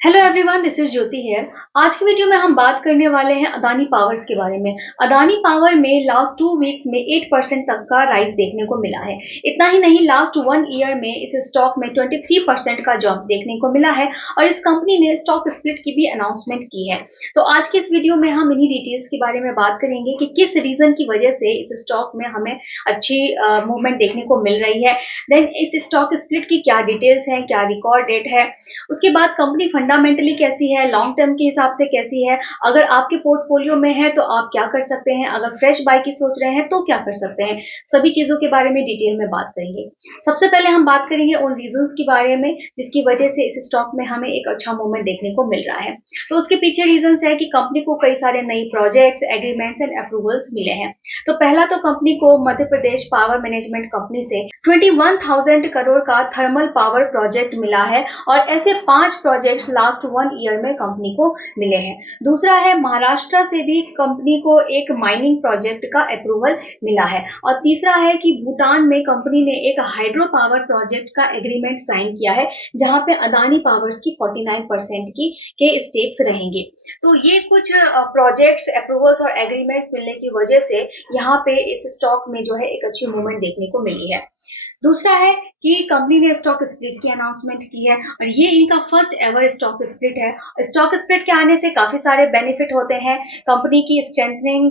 Hello everyone, this is Jyoti here. आज की video में हम बात करने वाले हैं अदानी पावर्स के बारे में। अदानी पावर में लास्ट 2 वीक्स में 8% तक का राइज देखने को मिला है। इतना ही नहीं, लास्ट 1 ईयर में इस स्टॉक में 23% का जंप देखने को मिला है और इस कंपनी ने स्टॉक स्प्लिट की भी अनाउंसमेंट की है। तो आज के इस वीडियो में हम इन्हीं डिटेल्स के बारे में बात करेंगे कि किस रीजन की वजह से इस स्टॉक में हमें अच्छी मूवमेंट देखने को मिल रही है। देन इस स्टॉक स्प्लिट की क्या डिटेल्स हैं, क्या रिकॉर्ड डेट है, उसके बाद कंपनी फंडामेंटली कैसी है, लॉन्ग टर्म के हिसाब से कैसी है, अगर आपके पोर्टफोलियो में है तो आप क्या कर सकते हैं, अगर फ्रेश बाय की सोच रहे हैं तो क्या कर सकते हैं, सभी चीजों के बारे में डिटेल में बात करेंगे। सबसे पहले हम बात करेंगे उन रीजंस के बारे में जिसकी वजह से इस स्टॉक में हमें एक अच्छा मूवमेंट देखने को मिल रहा है। तो उसके पीछे रीजंस है कि कंपनी को कई सारे नई प्रोजेक्ट्स, एग्रीमेंट्स एंड अप्रूवल्स मिले हैं। तो पहला तो कंपनी को Madhya Pradesh power management company से 21,000 करोड़ का थर्मल पावर प्रोजेक्ट मिला है और ऐसे 5 प्रोजेक्ट्स लास्ट 1 ईयर में कंपनी को मिले हैं। दूसरा है, महाराष्ट्र से भी कंपनी को एक माइनिंग प्रोजेक्ट का अप्रूवल मिला है और तीसरा है कि भूटान में कंपनी ने एक हाइड्रो पावर प्रोजेक्ट का एग्रीमेंट साइन किया है जहां पे अदानी पावर्स की 49% की के स्टेक्स रहेंगे। तो ये कुछ प्रोजेक्ट्स, अप्रूवल्स और एग्रीमेंट्स मिलने की वजह से यहाँ पे इस स्टॉक में जो है एक अच्छी मूवमेंट देखने को मिली है। दूसरा है कि कंपनी ने स्टॉक स्प्लिट की अनाउंसमेंट की है और ये इनका फर्स्ट एवर स्टॉक स्प्लिट है। स्टॉक स्प्लिट के आने से काफी सारे बेनिफिट होते हैं। कंपनी की स्ट्रेंथनिंग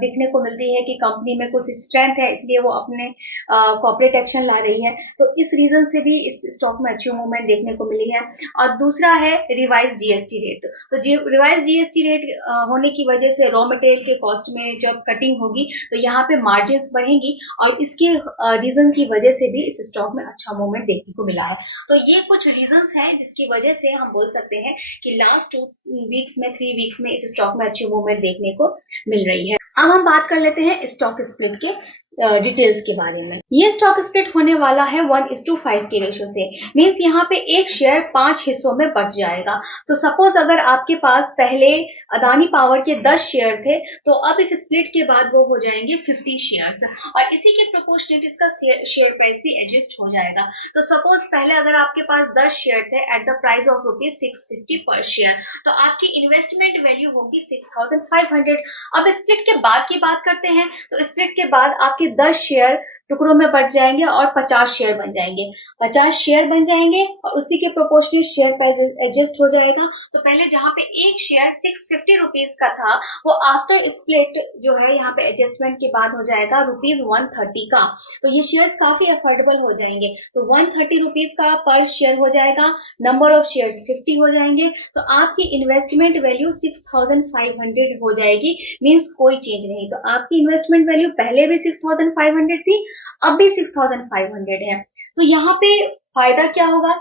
दिखने को मिलती है कि कंपनी में कुछ स्ट्रेंथ है, इसलिए वो अपने कॉर्पोरेट एक्शन ला रही है। तो इस रीजन से भी इस स्टॉक में अच्छी मूवमेंट देखने को मिली है। और दूसरा है रिवाइज जीएसटी रेट। तो रिवाइज जीएसटी रेट होने की वजह से रॉ मटेरियल के कॉस्ट में जब कटिंग होगी तो यहाँ पे मार्जिन बढ़ेंगी और इसके रीजन की वजह से भी इस स्टॉक में अच्छा मूवमेंट देखने को मिला है। तो ये कुछ रीजंस हैं जिसकी वजह से हम बोल सकते हैं कि लास्ट 2 वीक्स में, 3 वीक्स में इस स्टॉक में अच्छी मूवमेंट देखने को मिल रही है। अब हम बात कर लेते हैं स्टॉक स्प्लिट के डिटेल्स के बारे में। ये स्टॉक स्प्लिट होने वाला है 1:5 के रेशो से। मींस यहाँ पे एक शेयर 5 हिस्सों में बट जाएगा। तो सपोज अगर आपके पास पहले अदानी पावर के 10 शेयर थे तो अब इस स्प्लिट के बाद वो हो जाएंगे 50 शेयर्स और इसी के प्रोपोर्शनेट इसका शेयर प्राइस भी एडजस्ट हो जाएगा। तो सपोज पहले अगर आपके पास 10 शेयर थे एट द प्राइस ऑफ ₹650 पर शेयर, तो आपकी इन्वेस्टमेंट वैल्यू होगी 6,500। अब स्प्लिट के बाद की बात करते हैं तो स्प्लिट के बाद आपके 10 शेयर टुकड़ों में बट जाएंगे और 50 शेयर बन जाएंगे। 50 शेयर बन जाएंगे और उसी के प्रोपोर्शनल शेयर प्राइस एडजस्ट हो जाएगा। तो पहले जहां पे एक शेयर 650 रुपीज का था वो आफ्टर स्प्लिट जो है यहाँ पे एडजस्टमेंट के बाद हो जाएगा ₹130 का। तो ये शेयर्स काफी अफोर्डेबल हो जाएंगे। तो 130 रुपीज का पर शेयर हो जाएगा, नंबर ऑफ शेयर्स 50 हो जाएंगे, तो आपकी इन्वेस्टमेंट वैल्यू 6,500 हो जाएगी। मीन्स कोई चेंज नहीं। तो आपकी इन्वेस्टमेंट वैल्यू पहले भी 6,500 थी, अब भी 6,500 है। तो यहाँ पे फायदा क्या होगा?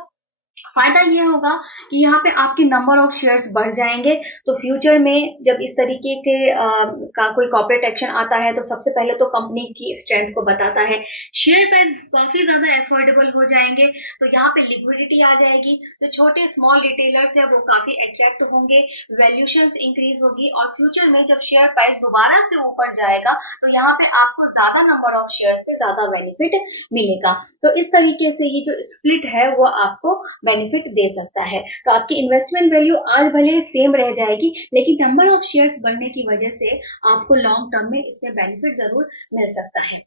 फायदा ये होगा कि यहाँ पे आपके नंबर ऑफ शेयर्स बढ़ जाएंगे। तो फ्यूचर में जब इस तरीके के का कोई कॉर्पोरेट एक्शन आता है तो सबसे पहले तो कंपनी की स्ट्रेंथ को बताता है। शेयर प्राइस काफी ज्यादा अफोर्डेबल हो जाएंगे तो यहाँ पे लिक्विडिटी आ जाएगी। जो छोटे स्मॉल रिटेलर्स है वो काफी अट्रैक्ट होंगे, वैल्यूएशंस इंक्रीज होगी और फ्यूचर में जब शेयर प्राइस दोबारा से ऊपर जाएगा तो यहाँ पे आपको ज्यादा नंबर ऑफ शेयर्स पे ज्यादा बेनिफिट मिलेगा। तो इस तरीके से ये जो स्प्लिट है वो आपको बेनिफिट दे सकता है। तो आपकी इन्वेस्टमेंट वैल्यू आज भले सेम रह जाएगी लेकिन नंबर ऑफ शेयर्स बढ़ने की वजह से आपको लॉन्ग टर्म में इसमें बेनिफिट जरूर मिल सकता है।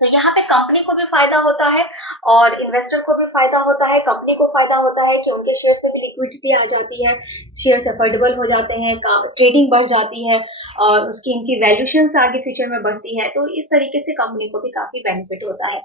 तो यहाँ पे कंपनी को भी फायदा होता है और इन्वेस्टर को भी फायदा होता है। कंपनी को फायदा होता है कि उनके शेयर्स में भी लिक्विडिटी आ जाती है, शेयर्स अफोर्डेबल हो जाते हैं, ट्रेडिंग बढ़ जाती है और उसकी इनकी वैल्यूएशंस आगे फ्यूचर में बढ़ती है। तो इस तरीके से कंपनी को भी काफी बेनिफिट होता है।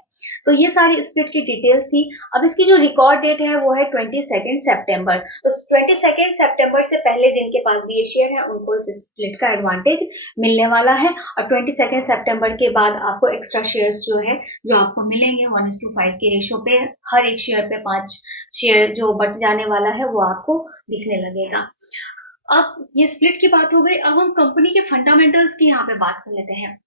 तो ये सारी स्प्लिट की डिटेल्स थी। अब इसकी जो रिकॉर्ड डेट है वो है 22 सितंबर। तो 22 सितंबर से पहले जिनके पास भी ये शेयर है उनको इस स्प्लिट का एडवांटेज मिलने वाला है और 22 सितंबर के बाद आपको एक्स्ट्रा शेयर्स जो है जो आपको मिलेंगे 1:5 के रेशो पे, हर एक शेयर पे 5 शेयर जो बट जाने वाला है वो आपको दिखने लगेगा। अब ये स्प्लिट की बात हो गई। अब हम कंपनी के फंडामेंटल्स की यहाँ पे बात कर लेते हैं।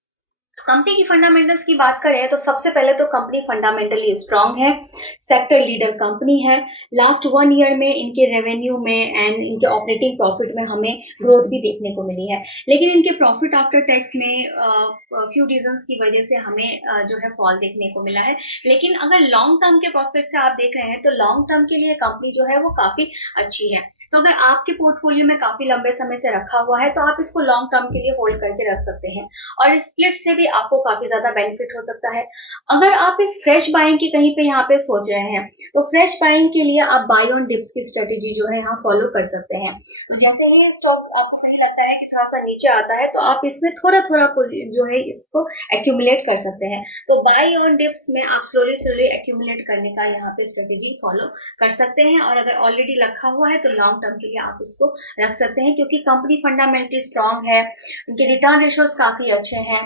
कंपनी की फंडामेंटल्स की बात करें तो सबसे पहले तो कंपनी फंडामेंटली स्ट्रांग है, सेक्टर लीडर कंपनी है। लास्ट 1 ईयर में इनके रेवेन्यू में एंड इनके ऑपरेटिंग प्रॉफिट में हमें ग्रोथ भी देखने को मिली है, लेकिन इनके प्रॉफिट आफ्टर टैक्स में फ्यू रीजंस की वजह से हमें जो है फॉल देखने को मिला है। लेकिन अगर लॉन्ग टर्म के प्रोस्पेक्ट से आप देख रहे हैं तो लॉन्ग टर्म के लिए कंपनी जो है वो काफी अच्छी है। तो अगर आपके पोर्टफोलियो में काफी लंबे समय से रखा हुआ है तो आप इसको लॉन्ग टर्म के लिए होल्ड करके रख सकते हैं, और स्प्लिट से भी आपको काफी ज्यादा बेनिफिट हो सकता है। अगर आप इस फ्रेश बाइंग की कहीं पे यहाँ पे सोच रहे हैं तो फ्रेश बाइंग के लिए आप बाय ऑन डिप्स की स्ट्रेटेजी जो है यहाँ फॉलो कर सकते हैं। तो जैसे ही स्टॉक आपको कहीं लगता है कि थोड़ा सा नीचे आता है तो आप इसमें थोड़ा थोड़ा जो है इसको एक्यूमुलेट कर सकते हैं। तो बाय ऑन डिप्स में आप स्लोली स्लोली एक्यूमुलेट करने का यहाँ पे स्ट्रेटेजी फॉलो कर सकते हैं, और अगर ऑलरेडी रखा हुआ है तो लॉन्ग टर्म के लिए आप उसको रख सकते हैं, क्योंकि कंपनी फंडामेंटली स्ट्रांग है, उनके रिटर्न रेशोज काफी अच्छे हैं।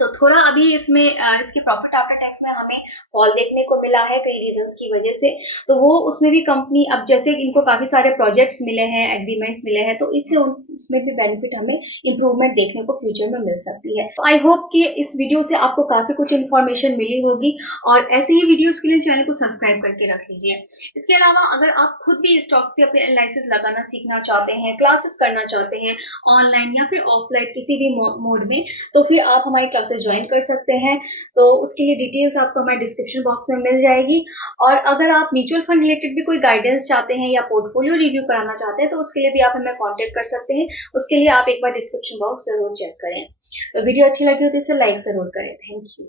तो थोड़ा अभी इसमें इसकी प्रॉफिट आफ्टर टैक्स में हमें फॉल देखने को मिला है कई रीजंस की वजह से। तो वो उसमें भी कंपनी अब जैसे इनको काफी सारे प्रोजेक्ट्स मिले हैं, एग्रीमेंट्स मिले हैं, तो इससे उसमें भी बेनिफिट हमें इंप्रूवमेंट देखने को फ्यूचर में मिल सकती है। तो आई होप कि इस वीडियो से आपको काफी कुछ इन्फॉर्मेशन मिली होगी, और ऐसे ही वीडियोस के लिए चैनल को सब्सक्राइब करके रख लीजिए। इसके अलावा अगर आप खुद भी स्टॉक्स पे अपने एनालिसिस लगाना सीखना चाहते हैं, क्लासेस करना चाहते हैं ऑनलाइन या फिर ऑफलाइन किसी भी मोड में, तो फिर आप हमारी क्लासेस ज्वाइन कर सकते हैं। तो उसके लिए डिटेल्स आपको हमारे डिस्क्रिप्शन बॉक्स में मिल जाएगी। और अगर आप म्यूचुअल फंड रिलेटेड भी कोई गाइडेंस चाहते हैं या पोर्टफोलियो रिव्यू कराना चाहते हैं तो उसके लिए भी आप हमें कॉन्टेक्ट कर सकते हैं। उसके लिए आप एक बार डिस्क्रिप्शन बॉक्स जरूर चेक करें। तो वीडियो अच्छी लगी हो तो इसे लाइक जरूर करें। Thank you.